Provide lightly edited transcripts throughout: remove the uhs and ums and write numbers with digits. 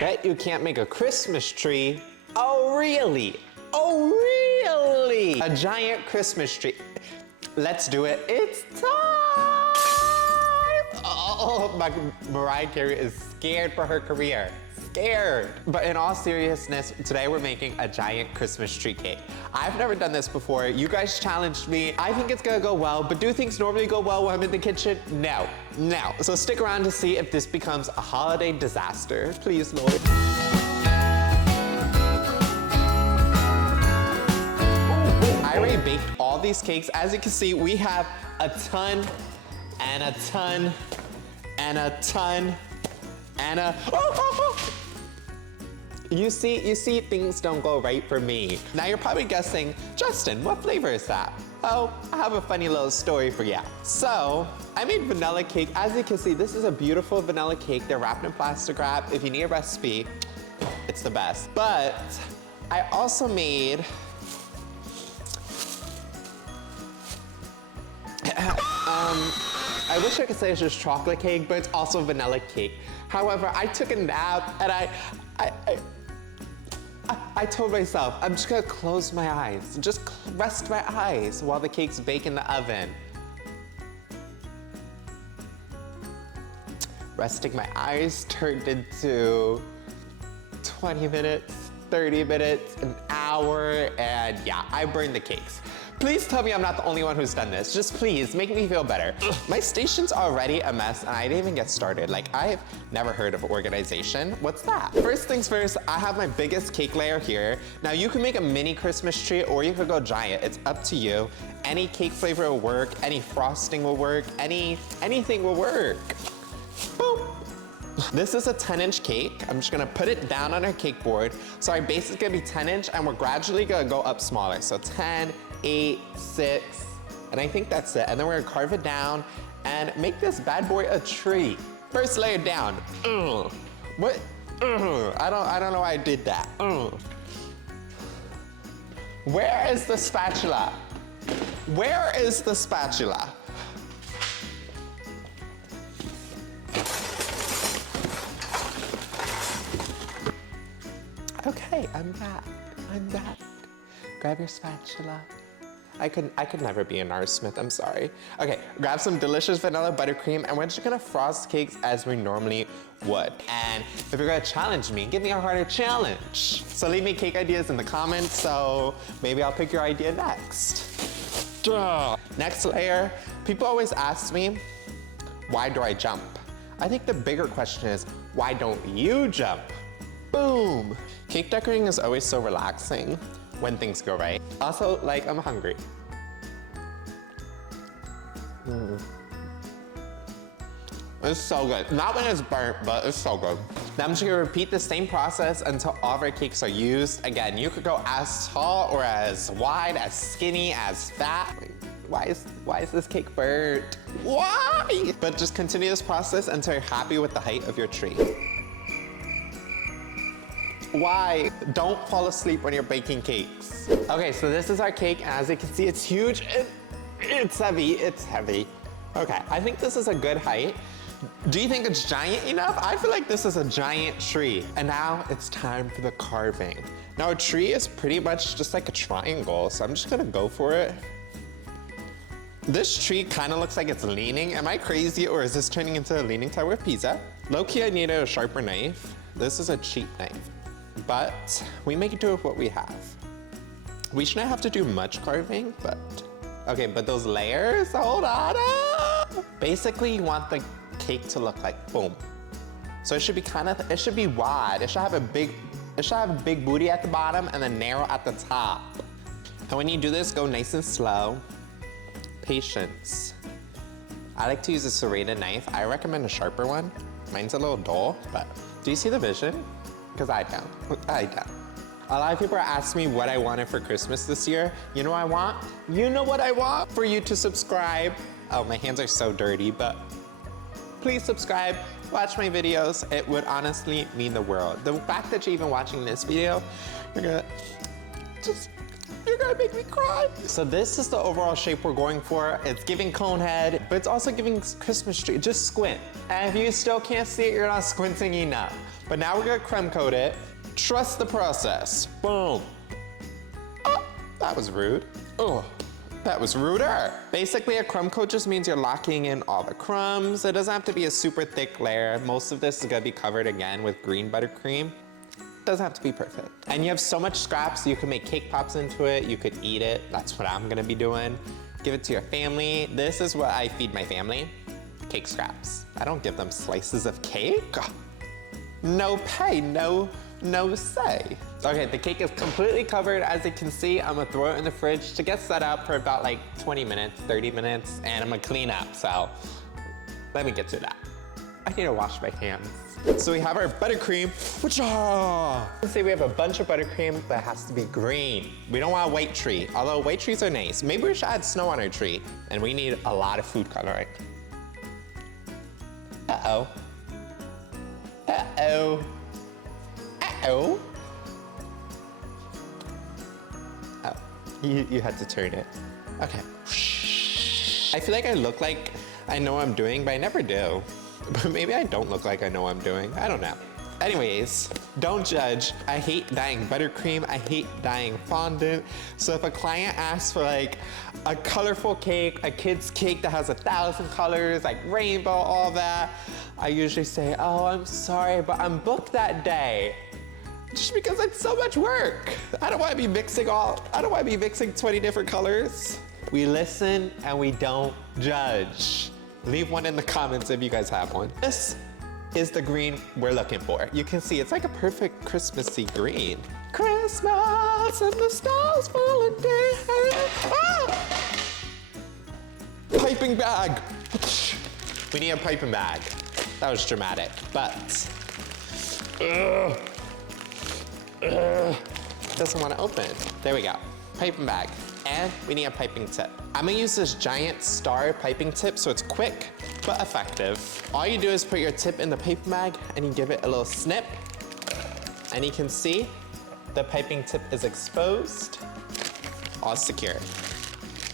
Bet you can't make a Christmas tree. Oh, really? Oh, really? A giant Christmas tree. Let's do it. It's time! Oh, my Mariah Carey is scared for her career. Scared. But in all seriousness, today we're making a giant Christmas tree cake. I've never done this before. You guys challenged me. I think it's gonna go well, but do things normally go well when I'm in the kitchen? No, no. So stick around to see if this becomes a holiday disaster. Please, Lord. I already baked all these cakes. As you can see, we have a ton and a ton and a ton and a, You see, things don't go right for me. Now you're probably guessing, Justin, what flavor is that? Oh, I have a funny little story for you. So, I made vanilla cake. As you can see, this is a beautiful vanilla cake. They're wrapped in plastic wrap. If you need a recipe, it's the best. But I also made, I wish I could say it's just chocolate cake, but it's also vanilla cake. However, I took a nap and I told myself, I'm just gonna close my eyes. Just rest my eyes while the cakes bake in the oven. Resting my eyes turned into 20 minutes, 30 minutes, an hour, and yeah, I burned the cakes. Please tell me I'm not the only one who's done this. Just please, make me feel better. My station's already a mess and I didn't even get started. Like, I've never heard of organization. What's that? First things first, I have my biggest cake layer here. Now you can make a mini Christmas tree or you could go giant. It's up to you. Any cake flavor will work, any frosting will work, anything will work. Boom. This is a 10-inch cake. I'm just gonna put it down on our cake board. So our base is gonna be 10-inch and we're gradually gonna go up smaller. So 10, 8, 6, and I think that's it. And then we're gonna carve it down and make this bad boy a tree. First layer down. What? I don't know why I did that. Where is the spatula? Where is the spatula? Okay, I'm back. I'm back. Grab your spatula. I could never be a narcissist, I'm sorry. Okay, grab some delicious vanilla buttercream and we're just gonna frost cakes as we normally would. And if you're gonna challenge me, give me a harder challenge. So leave me cake ideas in the comments, so maybe I'll pick your idea next. Duh. Next layer, people always ask me, why do I jump? I think the bigger question is, why don't you jump? Boom. Cake decorating is always so relaxing when things go right. Also, like, I'm hungry. It's so good. Not when it's burnt, but it's so good. Now I'm just gonna repeat the same process until all of our cakes are used. Again, you could go as tall or as wide, as skinny, as fat. Why is this cake burnt? Why? But just continue this process until you're happy with the height of your tree. Why? Don't fall asleep when you're baking cakes. Okay, so this is our cake. As you can see, it's huge. It's heavy, it's heavy. Okay, I think this is a good height. Do you think it's giant enough? I feel like this is a giant tree. And now it's time for the carving. Now a tree is pretty much just like a triangle, so I'm just gonna go for it. This tree kind of looks like it's leaning. Am I crazy or is this turning into a leaning tower of Pisa? Low-key, I needed a sharper knife. This is a cheap knife. But we make it do with what we have. We shouldn't have to do much carving, but okay, but those layers, hold on. Basically, you want the cake to look like boom. So it should be it should be wide. It should have a big booty at the bottom and then narrow at the top. And when you do this, go nice and slow. Patience. I like to use a serrated knife. I recommend a sharper one. Mine's a little dull, but do you see the vision? Because I don't. A lot of people are asking me what I wanted for Christmas this year. You know what I want? You know what I want? For you to subscribe. Oh, my hands are so dirty, but please subscribe, watch my videos. It would honestly mean the world. The fact that you're even watching this video, you're gonna make me cry. So this is the overall shape we're going for. It's giving cone head, but it's also giving Christmas tree. Just squint. And if you still can't see it, you're not squinting enough. But now we're gonna crumb coat it. Trust the process. Boom. Oh, that was rude. Oh, that was ruder. Basically, a crumb coat just means you're locking in all the crumbs. It doesn't have to be a super thick layer. Most of this is gonna be covered again with green buttercream. Doesn't have to be perfect. And you have so much scraps, you can make cake pops into it, you could eat it. That's what I'm gonna be doing. Give it to your family. This is what I feed my family, cake scraps. I don't give them slices of cake. No pay, no say. Okay, the cake is completely covered. As you can see, I'm gonna throw it in the fridge to get set up for about like 20 minutes, 30 minutes, and I'm gonna clean up, so let me get to that. I need to wash my hands. So we have our buttercream. Let's say we have a bunch of buttercream that has to be green. We don't want a white tree, although white trees are nice. Maybe we should add snow on our tree. And we need a lot of food coloring. Uh-oh. Uh-oh. Uh-oh. Oh, you had to turn it. Okay. I feel like I look like I know what I'm doing, but I never do. But maybe I don't look like I know what I'm doing. I don't know. Anyways, don't judge. I hate dyeing buttercream. I hate dyeing fondant. So if a client asks for like a colorful cake, a kid's cake that has 1,000 colors, like rainbow, all that, I usually say, oh, I'm sorry, but I'm booked that day. Just because it's so much work. I don't want to be mixing 20 different colors. We listen and we don't judge. Leave one in the comments if you guys have one. This is the green we're looking for. You can see it's like a perfect Christmassy green. Christmas and the stars falling down. Ah! Piping bag. We need a piping bag. That was dramatic, but doesn't want to open. There we go. Piping bag. And we need a piping tip. I'm gonna use this giant star piping tip so it's quick but effective. All you do is put your tip in the piping bag and you give it a little snip. And you can see the piping tip is exposed, all secure.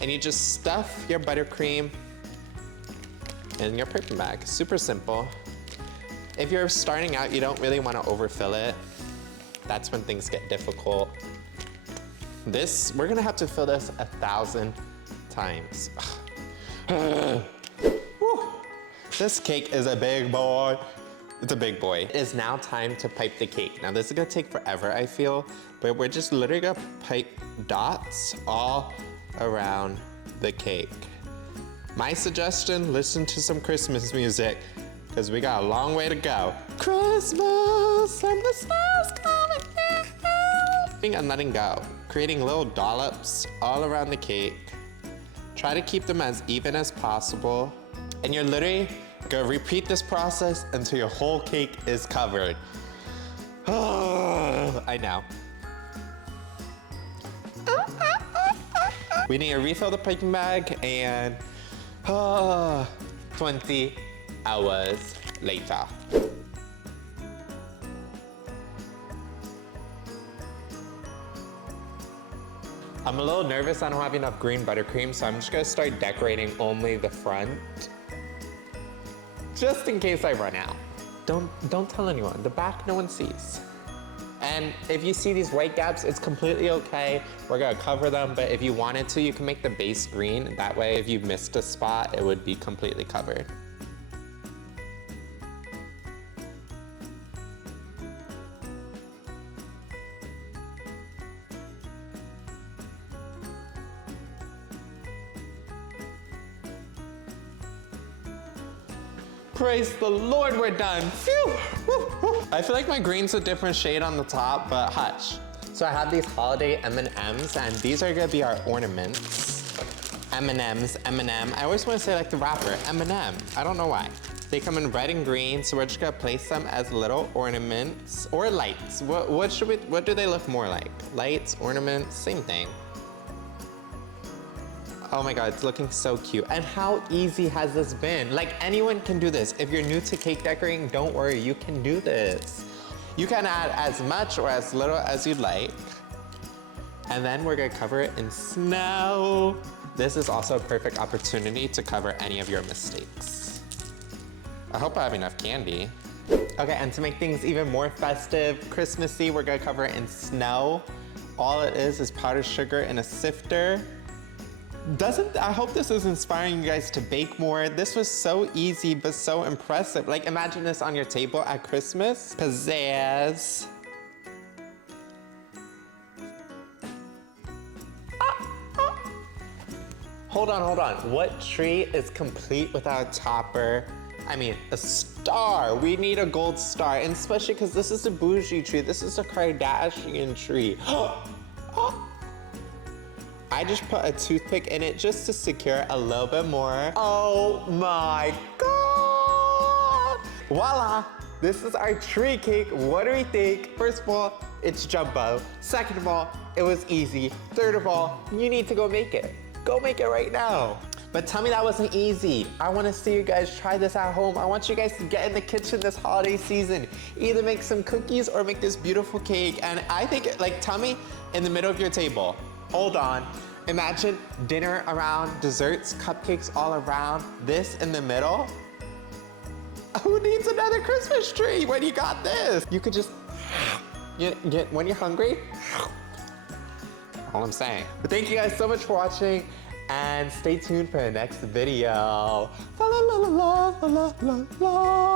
And you just stuff your buttercream in your piping bag. Super simple. If you're starting out, you don't really want to overfill it. That's when things get difficult. We're gonna have to fill this 1,000 times. This cake is a big boy. It's a big boy. It is now time to pipe the cake. Now this is gonna take forever, I feel, but we're just literally gonna pipe dots all around the cake. My suggestion, listen to some Christmas music, because we got a long way to go. Christmas and the stars coming down. And letting go. Creating little dollops all around the cake. Try to keep them as even as possible. And you're literally gonna repeat this process until your whole cake is covered. Oh, I know. We need to refill the piping bag and 20 hours later. I'm a little nervous I don't have enough green buttercream, so I'm just gonna start decorating only the front. Just in case I run out. Don't tell anyone. The back, no one sees. And if you see these white gaps, it's completely okay. We're gonna cover them, but if you wanted to, you can make the base green. That way, if you missed a spot, it would be completely covered. Praise the Lord, we're done. Phew. Woo, woo. I feel like my green's a different shade on the top, but hush. So I have these holiday M&Ms, and these are gonna be our ornaments. M&Ms, M&M. I always wanna say like the rapper, M&M. I don't know why. They come in red and green, so we're just gonna place them as little ornaments or lights. What do they look more like? Lights, ornaments, same thing. Oh my God, it's looking so cute. And how easy has this been? Like, anyone can do this. If you're new to cake decorating, don't worry, you can do this. You can add as much or as little as you'd like. And then we're gonna cover it in snow. This is also a perfect opportunity to cover any of your mistakes. I hope I have enough candy. Okay, and to make things even more festive, Christmassy, we're gonna cover it in snow. All it is powdered sugar in a sifter. I hope this is inspiring you guys to bake more. This was so easy, but so impressive. Like, imagine this on your table at Christmas. Pizzazz. Hold on. What tree is complete without a topper? I mean, a star. We need a gold star, and especially because this is a bougie tree. This is a Kardashian tree. I just put a toothpick in it just to secure a little bit more. Oh my God! Voila! This is our tree cake. What do we think? First of all, it's jumbo. Second of all, it was easy. Third of all, you need to go make it. Go make it right now. But tell me that wasn't easy. I wanna see you guys try this at home. I want you guys to get in the kitchen this holiday season. Either make some cookies or make this beautiful cake. And I think, like, tell me in the middle of your table. Hold on. Imagine dinner around, desserts, cupcakes all around, this in the middle. Who needs another Christmas tree when you got this? You could just, when you're hungry, all I'm saying. But thank you guys so much for watching, and stay tuned for the next video. La la la la la la la la.